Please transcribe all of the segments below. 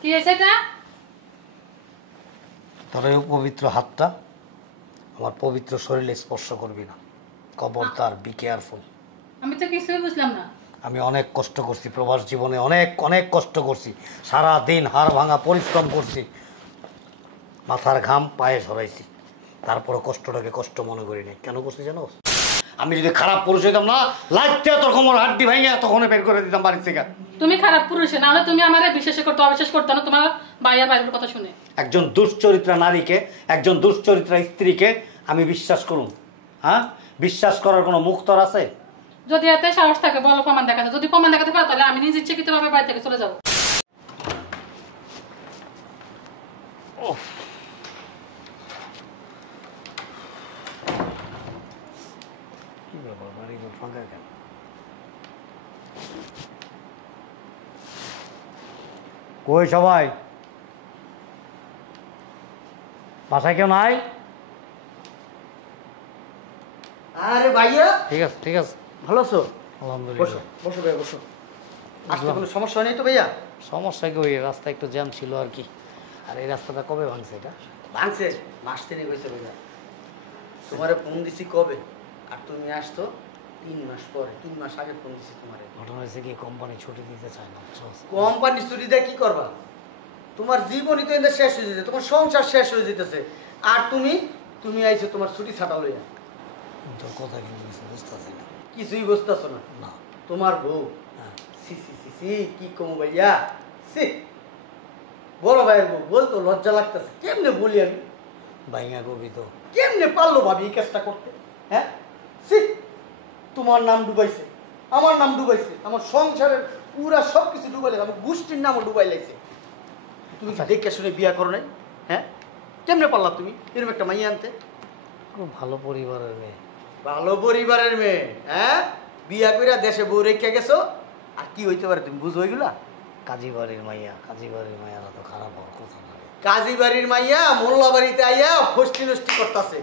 কি হয়েছে এটা? তোর এই পবিত্র হাতটা আমার পবিত্র শরীরে স্পর্শ করবি না। খবরদার, বি কেয়ারফুল। আমি তো কিছুই বুঝলাম না। আমি অনেক কষ্ট করছি প্রবাস জীবনে, অনেক অনেক কষ্ট করছি, সারা দিন হাড় ভাঙা পরিশ্রম করছি, মাথার ঘাম পায়ে ঝরাইছি, তারপরে কষ্টটাকে কষ্ট মনে করি নাই। কেন করছি জানো? আমি যদি খারাপ পুরুষ হইতাম না, লাগতে তোর কোমর হাড্ডি ভাঙিয়া তখন বের করে দিতাম বাড়ি থেকে। তুমি খারাপ পুরুষ, না হলে তুমি আমারে বিশ্বাস করতে অবিশ্বাস করতে না তোমার বাইরের বাইরের কথা শুনে। একজন দুশ্চরিত্রা নারীকে, একজন দুশ্চরিত্রা স্ত্রীকে আমি বিশ্বাস করুন? হ্যাঁ, বিশ্বাস করার কোনো মুক্তর আছে? যদি এতে সাহস থাকে বলো, প্রমাণ দেখাতে। যদি প্রমাণ দেখাতে পারো তাহলে আমি নিজে ইচ্ছাকৃতভাবে বাড়ি থেকে চলে যাবো। কি ব্যাপার, বাড়ি ফাঁকা কেন? কই সবাই? বাসায় কেউ নাই? আরে ভাইয়া, ঠিক আছে ঠিক আছে, ভালো আছো? আলহামদুলিল্লাহ। বসো বসো ভাইয়া বসো। আসতে কোনো সমস্যা নেই তো ভাইয়া? সমস্যা কি, ওই রাস্তা একটু জ্যাম ছিল আর কি। আর এই রাস্তাটা কবে ভাঙছে এটা? ভাঙছে মাস তিনে হয়েছে ভাইয়া। তোমারে ফোন দিছি কবে, আর তুমি আসতো 3 মাস পরে। 3 মাস আগে ফোন দিছি তোমারে। ঘটনা হয়েছে কি, কোম্পানি ছুটি দিতে চায় না। কোম্পানি ছুটি দিয়ে কি করবা? তোমার জীবনই তো এদের শেষ হয়ে যেতে, তোমার সংসার শেষ হয়ে যেতেছে। আর তুমি আইছো তোমার ছুটি ছাটা লইয়া। তোর কথা কিন্তু কিছু বুঝতেছি না। কিছুই বুঝতেছো না? না। তোমার বউ, হ্যাঁ। সি সি সি সি, কি কম ভাইয়া, সি। বড় ভাইয়ের বউ, বলতো লজ্জা লাগতেছে। কেমনে বলি আমি? বাইঙা কবি তো। কেমনে পারলো ভাবি এই কাজটা করতে? হ্যাঁ, সি। তোমার নাম ডুবাইছে, আমার নাম ডুবাইছে, আমার সংসারের পুরা সবকিছু ডুবাইলে, আমার গোষ্ঠীর নামও ডুবাই লাগছে। তুমি কি দেখে শুনে বিয়া করো নাই? হ্যাঁ, কেমনে পারলা তুমি এরকম একটা মাইয়া আনতে? খুব ভালো পরিবারের মেয়ে। ভালো পরিবারের মেয়ে, হ্যাঁ, বিয়া কইরা দেশে বউ রেখে গেছো। আর কি হইতে পারে তুমি বুঝো ওইগুলা? কাজী বাড়ির মাইয়া, কাজী বাড়ির মাইয়ারা তো খারাপ হওয়ার কথা না। কাজী বাড়ির মাইয়া মোল্লা বাড়িতে আইয়া ফষ্টি নষ্টি করতেছে।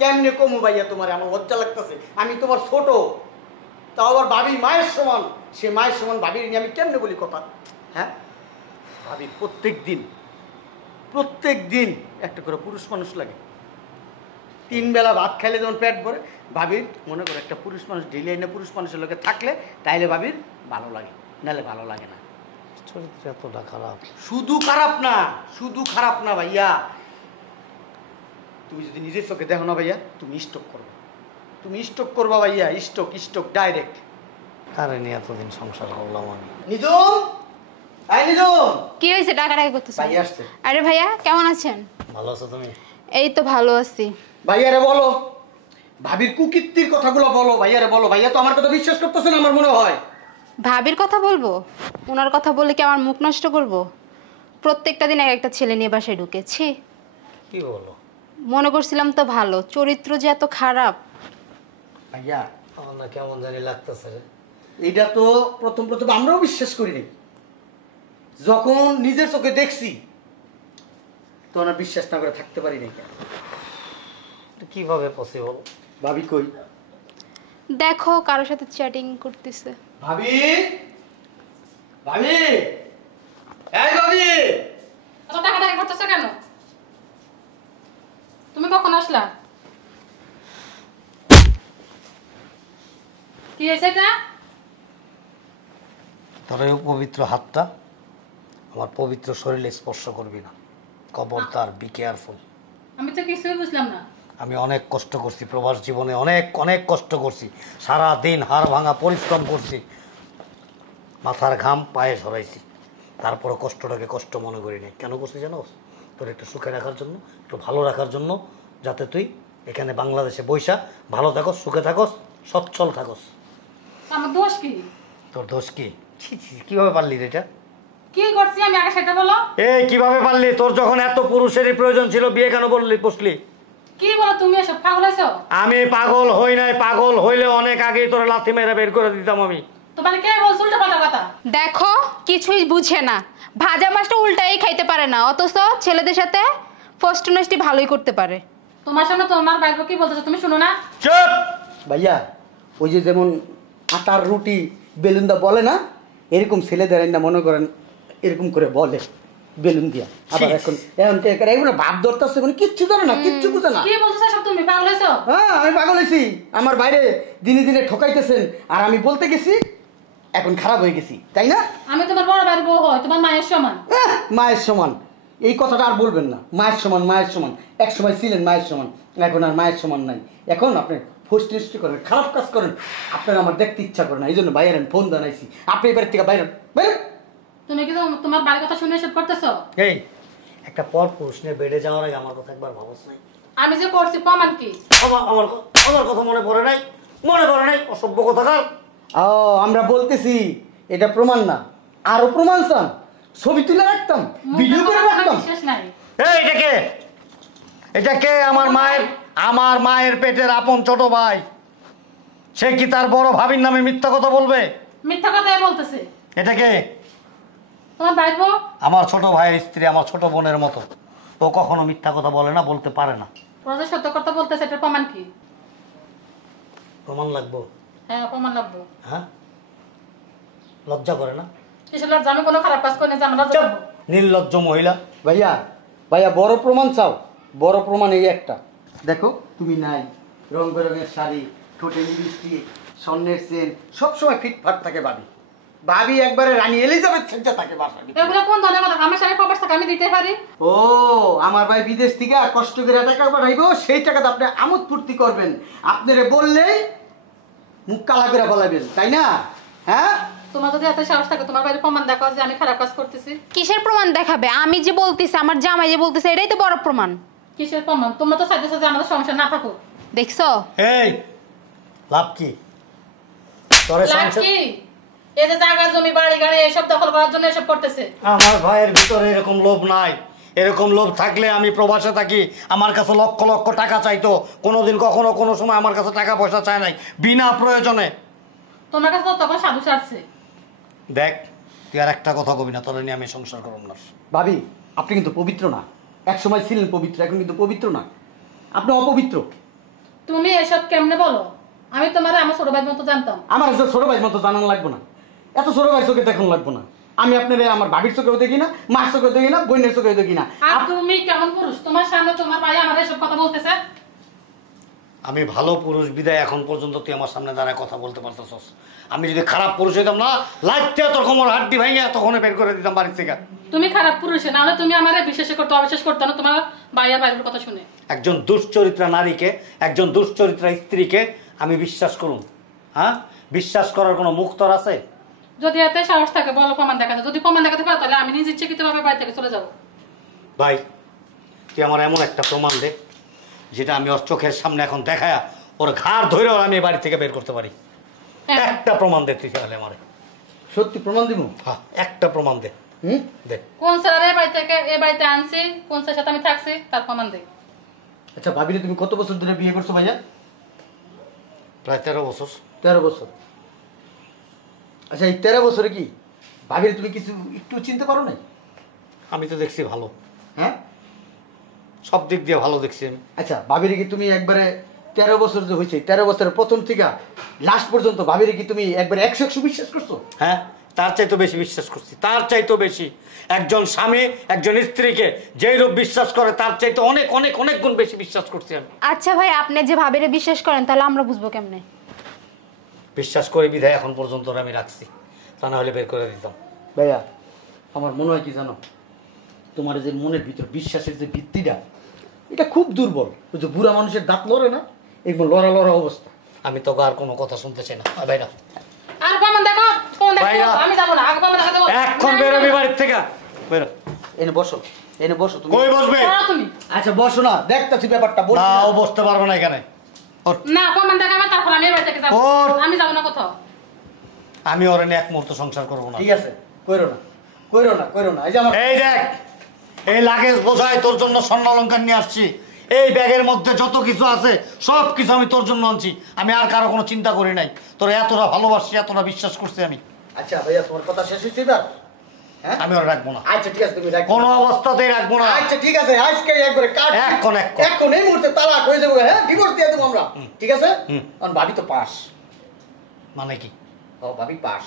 কেমনে কমু ভাইয়া তোমার? আমার লজ্জা লাগতেছে। আমি তোমার ছোট, তাও আবার ভাবি মায়ের সমান। সে মায়ের সমান ভাবির নিয়ে আমি কেমনে বলি কথা? হ্যাঁ, ভাবি প্রত্যেক দিন একটা করে পুরুষ মানুষ লাগে। 3 বেলা ভাত খাইলে যখন পেট ভরে, ভাবির মনে করে একটা পুরুষ মানুষ ডেলি আইনে পুরুষ মানুষের লোকে থাকলে তাইলে ভাবির ভালো লাগে, নাহলে ভালো লাগে না। চরিত্র এতটা খারাপ? শুধু খারাপ না ভাইয়া। তুমি যদি নিজের চোখে দেখো না ভাইয়া, তুমি স্টক করবা ভাইয়া। Stock direct. কারে নিয়ে এতদিন সংসার করলাম আমি। নিজম, কি হয়েছে টাকাটাকি করতেছ? ভাইয়া আসছে। আরে ভাইয়া কেমন আছেন? ভালো আছো তুমি? এই তো ভালো আছি। ভাইয়ারে বলো, ভাবির কুকীর্তির কথাগুলো বলো। ভাইয়ারে বলো, ভাইয়া তো আমার কথা বিশ্বাস করতেছে না আমার মনে হয়। ভাবির কথা বলবো? ওনার কথা বলে কি আমার মুখ নষ্ট করব? প্রত্যেকটা দিন একটা ছেলে নিয়ে বাসায় ঢুকেছি। কি বলো? মনে করছিলাম তো ভালো, চরিত্র যে এত খারাপ। ভাইয়া আমার না কেমন জানি লাগতেছে রে। এটা তো প্রথম আমরাও বিশ্বাস করিনি। যখন নিজের চোখে দেখছি তখন আর বিশ্বাস না করে থাকতে পারি নাই। কিভাবে পসিবল? ভাবি কই? দেখো কারোর সাথে চ্যাটিং করতেছে। ভাবি, এই ভাবি, আচ্ছা টাকাটাকি করতেছো কেন? তুমি কখন আসলা? কি হয়েছে এটা? তোর এই পবিত্র হাতটা আমার পবিত্র শরীরে স্পর্শ করবি না। খবরদার, বি কেয়ারফুল। আমি তো কিছুই বুঝলাম না। আমি অনেক কষ্ট করছি প্রবাস জীবনে, অনেক অনেক কষ্ট করছি, সারা দিন হাড় ভাঙা পরিশ্রম করছি, মাথার ঘাম পায়ে ঝরাইছি, তারপরে কষ্টটাকে কষ্ট মনে করি নাই। কেন করছি জানো? তোর একটু সুখে রাখার জন্য, একটু ভালো রাখার জন্য, যাতে তুই এখানে বাংলাদেশে বৈশা ভালো থাকস, সুখে থাকস, সচ্ছল থাকস। আমার দোষ কি? তোর দোষ কি? কিভাবে পারলি রে এটা? কি করছি আমি আগে সেটা বলো। এই কিভাবে পারলি? তোর যখন এত পুরুষেরই প্রয়োজন ছিল, বিয়ে কেন বসলি? কি বলো তুমি? এসব পাগল হয়েছো? আমি পাগল হই নাই। পাগল হইলে অনেক আগেই তোর লাথি মেরে বের করে দিতাম আমি। তোমার কে বলছো উল্টো পাল্টা কথা? দেখো কিছুই বুঝে না, ভাজা মাছটা উল্টাই খাইতে পারে না, অথচ ছেলেদের সাথে ফষ্ট নষ্টি ভালোই করতে পারে। তোমার সামনে তোমার বাইরে কি বলতেছো তুমি শুনো না? চুপ! ভাইয়া, ওই যে যেমন আটার রুটি বেলুনদা বলে না, এরকম ছেলেদের না মনে করেন এরকম করে বলে বেলুন দিয়া আবার এখন এখন ভাব ধরতেছে কোনো কিচ্ছু জানে না, কিচ্ছু বুঝে না। কি বলছো সব তুমি পাগল হয়েছো? হ্যাঁ আমি পাগল হয়েছি, আমার বাইরে দিনে দিনে ঠকাইতেছেন আর আমি বলতে গেছি এখন খারাপ হয়ে গেছি, তাই না? আমি তোমার বড় ভাইয়ের বউ হয়, তোমার মায়ের সমান। মায়ের সমান এই কথাটা আর বলবেন না। মায়ের সমান, মায়ের সমান এক সময় ছিলেন মায়ের সমান, এখন আর মায়ের সমান নাই। এখন আপনি ফষ্টি করেন, খারাপ কাজ করেন, আপনার আমার দেখতে ইচ্ছা করে না, এই জন্য বাইরে ফোন জানাইছি আপনি এবার থেকে বাইরে বাইরে। তুমি কি তোমার বাড়ির কথা শুনে এসব করতেছো? এই একটা পর পুরুষ নিয়ে বেড়ে যাওয়ার আগে আমার কথা একবার ভাবছ নাই? আমি যে করছি প্রমাণ কি? আমার কথা মনে পড়ে নাই? মনে পড়ে নাই? অসভ্য কথাকার। ও আমরা বলতেছি এটা প্রমাণ না, আরো প্রমাণ চান? ছবি তুলে রাখতাম, ভিডিও করে রাখতাম। শেষ নাই। এই এটা কে? আমার মায়ের পেটের আপন ছোট ভাই। সে কি তার বড় ভাবির নামে মিথ্যা কথা বলবে? মিথ্যা কথাই বলতেছে। এটা কে? তোমার ভাই বউ? আমার ছোট ভাইয়ের স্ত্রী, আমার ছোট বোনের মতো। ও কখনো মিথ্যা কথা বলে না, বলতে পারে না। ওরা যে সত্য কথা বলতেছে এটার প্রমাণ কি? প্রমাণ লাগবো? হ্যাঁ প্রমাণ লাগবে। হ্যাঁ লজ্জা করে না? কিসের লজ্জা? আমি কোনো খারাপ কাজ করি না যে আমরা লজ্জা পাবো? নির্লজ্জ মহিলা। ভাইয়া বড় প্রমাণ চাও? বড় প্রমাণ এই একটা দেখো, তুমি নাই, রং বেরঙের শাড়ি, ঠোঁটে লিপস্টিক, স্বর্ণের চেন, সবসময় ফিটফাট থাকে ভাবি একবারে রানী এলিজাবেথ সেটা থাকে বাসায়। এগুলো কোন ধরনের কথা? আমার স্বামী প্রবাস থাকে, আমি দিতে পারি। ও আমার ভাই বিদেশ থেকে কষ্ট করে টাকা পাঠাইব, সেই টাকাতে আপনি আমোদ ফুর্তি করবেন, আপনারে বললেই মুখ কালা করে বলাবেন, তাই না? হ্যাঁ তোমার যদি এত সাহস থাকে তোমার বাইরে প্রমাণ দেখাও যে আমি খারাপ কাজ করতেছি। কিসের প্রমাণ দেখাবে? আমি যে বলতেছি, আমার জামাই যে বলতেছে, এটাই তো বড় প্রমাণ। কিসের প্রমাণ? তোমরা তো চাইতেছো যে আমাদের সংসার না থাকুক। দেখছো? এই লাভ কি তোরে সংসার? কি এই যে জায়গা জমি বাড়ি গাড়ি এসব দখল করার জন্য এসব করতেছে? আমার ভাইয়ের ভিতরে এরকম লোভ নাই। এরকম লোভ থাকলে আমি প্রবাসে থাকি, আমার কাছে লক্ষ লক্ষ টাকা চাইতো। কোনোদিন কখনো কোনো সময় আমার কাছে টাকা পয়সা চায় নাই বিনা প্রয়োজনে। তোমার কাছে তো তখন সাধু ছাড়ছে। দেখ তুই আর একটা কথা কবি না, তোরা নিয়ে আমি সংসার করব না। ভাবি আপনি কিন্তু পবিত্র না, এক সময় ছিলেন পবিত্র, এখন কিন্তু পবিত্র না, আপনি অপবিত্র। তুমি এসব কেমনে বলো? আমি তোমার আমার ছোট ভাইয়ের মতো জানতাম। আমার ছোট ভাইয়ের মতো জানানো লাগবে না, এত ছোট ভাই চোখে দেখুন লাগবে না। আমি আপনার আমার ভাবির চোখেও দেখি না, মার চোখেও দেখি না, বোনের চোখেও দেখি না। আর তুমি কেমন পুরুষ? তোমার সামনে তোমার ভাই আমার এসব কথা বলতেছে। আমি ভালো পুরুষ বিদায় এখন পর্যন্ত তুই আমার সামনে দাঁড়ায় কথা বলতে পারতেছস। আমি যদি খারাপ পুরুষ হইতাম না, লাগতে তোর কোমর হাড্ডি ভাঙিয়া তখন বের করে দিতাম বাড়ি থেকে। তুমি খারাপ পুরুষ, না হলে তুমি আমারে বিশ্বাস করতে অবিশ্বাস করতে না তোমার ভাইয়া ভাইয়ের কথা শুনে। একজন দুশ্চরিত্রা নারীকে, একজন দুশ্চরিত্রা স্ত্রীকে আমি বিশ্বাস করুন? হ্যাঁ বিশ্বাস করার কোনো মুখ তোর আছে? যদি এত সাহস থাকে বলো প্রমাণ দেখাতে। যদি প্রমাণ দেখাতে পারো তাহলে আমি নিজে ইচ্ছাকৃতভাবে বাড়ি থেকে চলে যাবো। ভাই তুই আমার এমন একটা প্রমাণ দে যেটা আমি ওর চোখের সামনে এখন দেখায়া ওর ঘাড় ধরে আমি বাড়ি থেকে বের করতে পারি। একটা প্রমাণ দে তুই তাহলে আমার। সত্যি প্রমাণ দিব? হ্যাঁ একটা প্রমাণ দে। দে। কোন স্যার এই বাড়ি থেকে এই বাড়িতে আনছি, কোন স্যারের সাথে আমি থাকছি তার প্রমাণ দে। আচ্ছা ভাবিরে তুমি কত বছর ধরে বিয়ে করছো ভাইয়া? প্রায় 13 বছর। 13 বছর। আচ্ছা এই 13 বছরে কি ভাবিরে তুমি কিছু একটু চিনতে পারো নাই? আমি তো দেখছি ভালো, হ্যাঁ সব দিক দিয়ে ভালো দেখছি আমি। আচ্ছা ভাবিরে কি তুমি একবারে 13 বছর যে হয়েছে 13 বছরের প্রথম থেকে লাস্ট পর্যন্ত ভাবিরে কি তুমি একবারে 100% বিশ্বাস করছো? হ্যাঁ তার চাইতে বেশি বিশ্বাস করছি, তার চাইতে বেশি। একজন স্বামী একজন স্ত্রীকে যেই রূপ বিশ্বাস করে তার চাইতে অনেক অনেক অনেক গুণ বেশি বিশ্বাস করছি আমি। আচ্ছা ভাই, আপনি যে ভাবিরে বিশ্বাস করেন তাহলে আমরা বুঝবো কেমনে? বিশ্বাস করে বিধায় এখন পর্যন্ত আমি রাখছি, তা না হলে বের করে দিতাম। ভাইয়া আমার মনে হয় কি জানো, তোমার যে মনের ভিতর বিশ্বাসের যে ভিত্তিটা এটা খুব দুর্বল। ওই যে বুড়া মানুষের দাঁত লড়ে না, এরকম লড়া লড়া অবস্থা। আমি তো আর কোনো কথা শুনতে চাই না। ভাইরা আর প্রমাণ দেখো, প্রমাণ দেখো। আমি যাব না, আগে প্রমাণ দেখাতে বল। এখন বেরোবি বাড়ির থেকে, বেরো। এনে বসো, এনে বসো তুমি। কই বসবে? তুমি আচ্ছা বসো না, দেখতাছি ব্যাপারটা। না ও বসতে পারবে না এখানে। না প্রমাণ দেখাবে তারপর আমি এই বাড়ি থেকে যাব। আমি যাব না কোথাও। আমি ওরে নিয়ে এক মুহূর্ত সংসার করবো না। ঠিক আছে কইরো না, কইরো না, কইরো না। এই যে আমার এই দেখ, এই লাগেজ বোঝাই তোর জন্য স্বর্ণ অলংকার নিয়ে আসছি। এই ব্যাগের মধ্যে যত কিছু আছে সব কিছু আমি তোর জন্য আনছি। আমি আর কারো কোনো চিন্তা করি নাই। তোর এতটা ভালোবাসি, এতটা বিশ্বাস করছি আমি। আচ্ছা ভাইয়া তোমার কথা শেষ হয়েছে এবার? হ্যাঁ আমি ওর রাখবো না। আচ্ছা ঠিক আছে তুমি রাখো। কোনো অবস্থাতেই রাখবো না। আচ্ছা ঠিক আছে, আজকে একবারে কাট। এখন এই মুহূর্তে তালাক হয়ে যাবে। হ্যাঁ ডিভোর্স দিয়ে দেবো আমরা, ঠিক আছে? কারণ ভাবি তো পাস। মানে কি? ও ভাবি পাস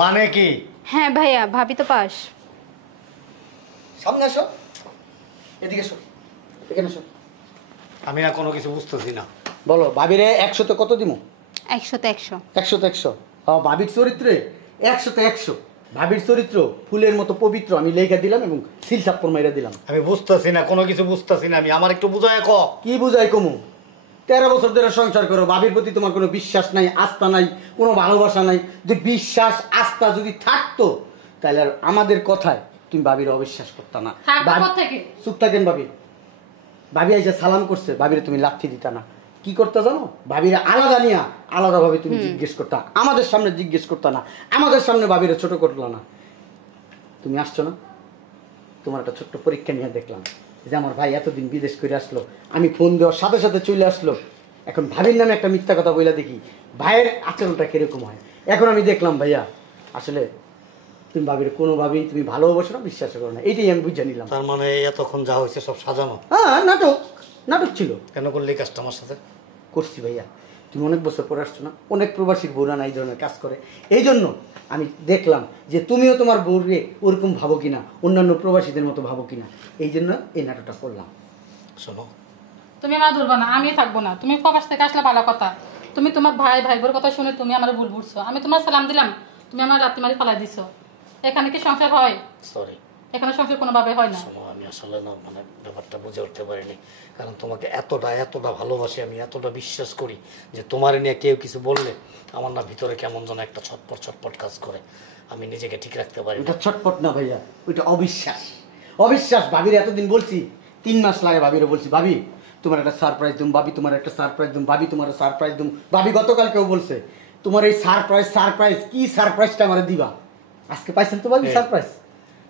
মানে কি? হ্যাঁ ভাইয়া, ভাবি তো পাস। সামনে আসো, এদিকে এসো, এখানে এসো। আমি না কোনো কিছু বুঝতেছি না। বলো ভাবিরে 100-তে কত দিমু? 100-তে 100। 100-তে 100। ভাবির চরিত্রে 100-তে 100। ভাবির চরিত্র ফুলের মতো পবিত্র আমি লেখা দিলাম এবং সিল চাপ্পর মাইরা দিলাম। আমি বুঝতেছি না, কোনো কিছু বুঝতেছি না আমি। আমার একটু বুঝায় ক। কি বুঝাই কমু? 13 বছর ধরে সংসার করো, ভাবির প্রতি তোমার কোনো বিশ্বাস নাই, আস্থা নাই, কোনো ভালোবাসা নাই। যদি বিশ্বাস আস্থা যদি থাকতো তাহলে আর আমাদের কথায় তুমি ভাবির অবিশ্বাস করতা না। চুপ থাকেন ভাবি। ভাবি আইসা সালাম করছে, ভাবিরে তুমি লাথি দিতা না। কি করতে জানো? ভাবিরা আলাদা নিয়া আলাদাভাবে তুমি জিজ্ঞেস করতা, আমাদের সামনে জিজ্ঞেস করতা না, আমাদের সামনে ভাবিরে ছোট করলা না। তুমি আসছো না, তোমার একটা ছোট্ট পরীক্ষা নিয়ে দেখলাম যে আমার ভাই এতদিন বিদেশ করে আসলো, আমি ফোন দেওয়ার সাথে সাথে চলে আসলো। এখন ভাবির নামে একটা মিথ্যা কথা বইলা দেখি ভাইয়ের আচরণটা কিরকম হয়। এখন আমি দেখলাম ভাইয়া আসলে তুমি ভাবির কোনোভাবেই তুমি ভালোবাসো না, বিশ্বাস করো না, এইটাই আমি বুঝে নিলাম। তার মানে এতক্ষণ যা হয়েছে সব সাজানো? হ্যাঁ, নাটক ছিল। কেন করলি কাজটা আমার সাথে? করছি ভাইয়া, তুমি অনেক বছর পরে আসছো না, অনেক প্রবাসীর বউরা না এই ধরনের কাজ করে। এই জন্য আমি দেখলাম যে তুমিও তোমার বউরে ওরকম ভাবো কিনা, অন্যান্য প্রবাসীদের মতো ভাবো কিনা, এই জন্য এই নাটকটা করলাম। শোনো, তুমি আমার ধরবো না, আমি থাকবো না। তুমি প্রকাশ থেকে আসলে ভালো কথা। তুমি তোমার ভাই বোর কথা শুনে তুমি আমার ভুল বুঝছো। আমি তোমার সালাম দিলাম, তুমি আমার লাত্তি মারি ফালাই দিছো। এখানে কি সংসার হয়? সরি। এখানে সংসার কোনোভাবে হয় না। শোনো, আমি আসলে না মানে ব্যাপারটা বুঝে উঠতে পারিনি, কারণ তোমাকে এতটা ভালোবাসি আমি, এতটা বিশ্বাস করি যে তোমার নিয়ে কেউ কিছু বললে আমার না ভিতরে কেমন যেন একটা ছটপট কাজ করে, আমি নিজেকে ঠিক রাখতে পারি না। ওটা ছটপট না ভাইয়া, ওইটা অবিশ্বাস। অবিশ্বাস। ভাবির এতদিন বলছি, 3 মাস লাগে ভাবিরে বলছি, ভাবি তোমার একটা সারপ্রাইজ দিম, ভাবি তোমার একটা সারপ্রাইজ দিম, ভাবি তোমার সারপ্রাইজ দিম। ভাবি গতকাল কেউ বলছে তোমার এই সারপ্রাইজ কি সারপ্রাইজটা আমার দিবা। আজকে পাইছেন তো ভাবি সারপ্রাইজ।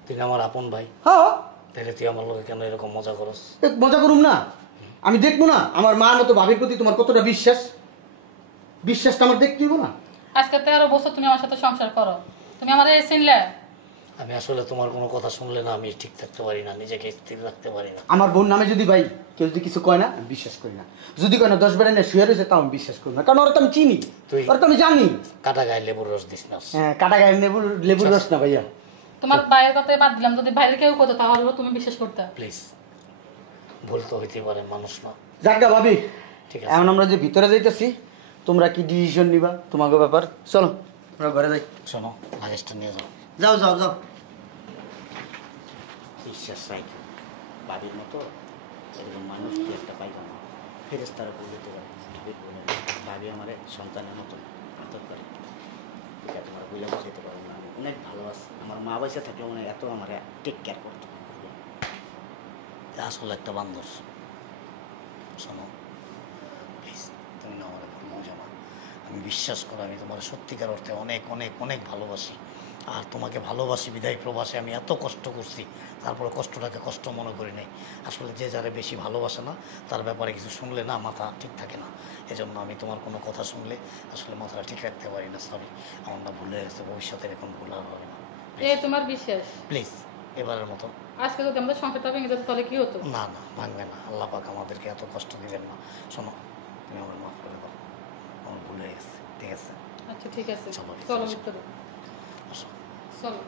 তুই আমার আপন ভাই, হ্যাঁ, তাহলে তুই আমার লোকে কেন এরকম মজা করস? মজা করুম না? আমি দেখবো না আমার মার মতো ভাবির প্রতি তোমার কতটা বিশ্বাস? বিশ্বাসটা আমার দেখতে দিব না? আজকে 13 বছর তুমি আমার সাথে সংসার করো, তুমি আমার এই চিনলে? আমি আসলে তোমার কোনো কথা শুনলে না আমি ঠিক থাকতে পারি না, নিজেকে স্থির রাখতে পারি না। আমার বোন নামে যদি ভাই কেউ যদি কিছু কয় না আমি বিশ্বাস করি না, যদি কয় না 10 বেড়া নিয়ে শুয়ে রয়েছে তাও আমি বিশ্বাস করি না, কারণ ওরা তো আমি চিনি, ওরা তো আমি জানি। কাটা গায়ে লেবুর রস দিস না। হ্যাঁ, কাটা গায়ে লেবুর রস না ভাইয়া। তোমার ভাইয়ের কথাই বাদ দিলাম, যদি বাইরে কেউ করতো তাহলে তুমি বিশ্বাস করতে। প্লিজ, ভুল তো হইতে পারে, মানুষ না। যাজ্ঞা ভাবি, ঠিক আছে, এখন আমরা যে ভিতরে যাইতেছি, তোমরা কি ডিসিশন নিবা তোমাকে ব্যাপার। চলো আমরা ঘরে যাই। শোনো, লাগেজটা নিয়ে যাও। যাও যাও যাও। বিশ্বাস রাখ, বাড়ির মতো এরকম মানুষ কি একটা পাইতাম না, ফেরেস্তারা বলতে পারে ভাবি আমার সন্তানের মতো আদর করে, এটা তোমার বইলা বুঝাইতে পারবো না। আমি অনেক ভালোবাসি, আমার মা বাইসা থাকলে মনে এত আমার টেক কেয়ার করতো। আসলে একটা বান্দর। শোনো প্লিজ, তুমি না আমার এখন মজা না, আমি বিশ্বাস করো আমি তোমার সত্যিকার অর্থে অনেক অনেক অনেক ভালোবাসি। আর তোমাকে ভালোবাসি বিদায় প্রবাসে আমি এত কষ্ট করছি, তারপরে কষ্টটাকে কষ্ট মনে করি নাই। আসলে যে যারা বেশি ভালোবাসে না তার ব্যাপারে কিছু শুনলে না মাথা ঠিক থাকে না, এজন্য আমি তোমার কোনো কথা শুনলে আসলে মাথাটা ঠিক রাখতে পারি না। সরি, আমার না ভুলে গেছে, ভবিষ্যতে এরকম ভুল আর হবে না। এই তোমার বিশ্বাস? প্লিজ এবারের মতো। আজকে যদি আমাদের সংসারটা ভেঙে যেত তাহলে কি হতো? না না, ভাঙবে না, আল্লাহ পাক আমাদেরকে এত কষ্ট দিবেন না। শোনো, তুমি আমার মাফ করে দাও, আমার ভুল হয়ে গেছে। ঠিক আছে? আচ্ছা ঠিক আছে, চলো চলো ভিতরে আসো। চলো।